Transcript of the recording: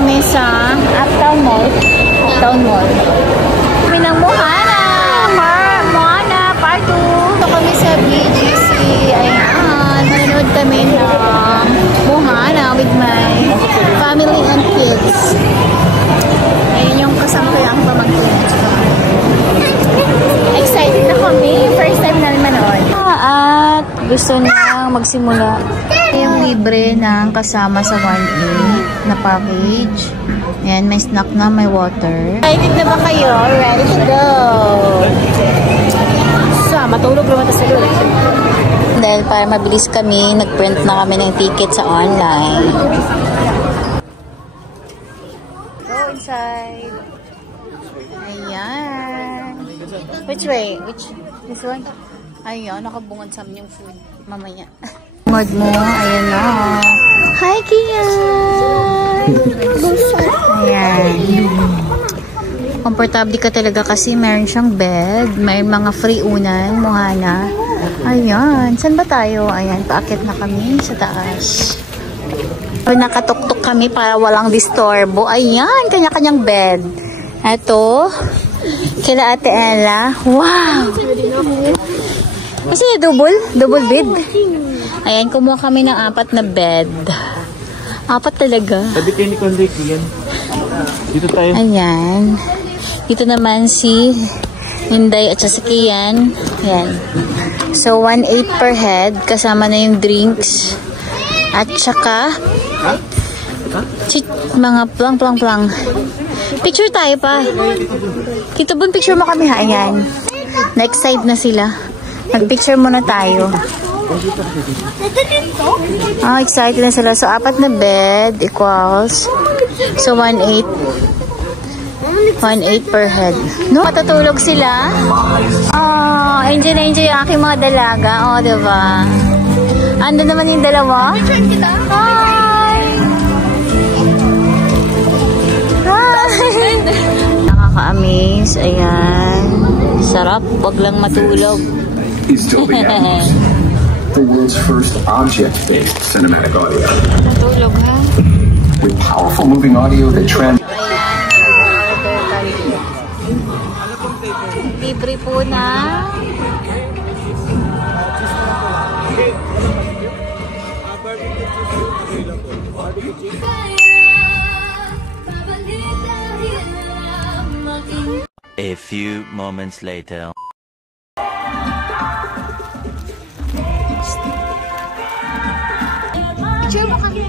kami sa Uptown Mall. Uptown Mall. Kami ng Mohana. Mohana, part 2. Ito kami sa BGC. Ayan. Manonood kami ng Mohana with my family and kids. Ayan yung kasama ko yung pamangkin. Excited na kami. First time namin manood. At gusto niyang magsimula. Yung libre ng kasama sa 1A na package. Ayan, may snack na, may water. Excited na ba kayo? Ready to go! So, matulog naman ito sa lulit. Dahil para mabilis kami, nag-print na kami ng ticket sa online. Go inside. Ayan. Which way? This one? Ayan, nakabungad sa amin yung food. Mamaya. Bungad mo. Ayan na. Hi, Kian! Ayan. Komportable ka talaga kasi meron siyang bed. May mga free unan, Mohana. Ayan. Saan ba tayo? Ayan, paakit na kami sa taas. Nakatuktok kami para walang disturbo. Ayan, kanya-kanyang bed. Ito, kila Ate Ella. Wow! Kasi double bed. Ayan, kumuha kami ng 4 na bed. 4 talaga. Sabi kayo ni Condic, yan. Dito tayo. Ayan. Dito naman si Hinday at si Kian. Ayan. So, 1.8 per head. Kasama na yung drinks. At saka, mga plang. Picture tayo pa. Kito Bun, picture mo kami ha. Ayan. Next side na sila. Mag-picture muna tayo. Excited na sila. So, 4 na bed equals. So, 1.8. 1.8 per head. No? Matutulog sila. Enjoy na enjoy yung aking mga dalaga. Diba? Ando naman yung dalawa. Hi! Hi! Nakaka-amaze. Ayan. Sarap. Wag lang matulog. Is Dolby Atmos, the world's first object-based cinematic audio. Matulog, ha? With powerful moving audio that Libre po na. A few moments later. Picture mo kami.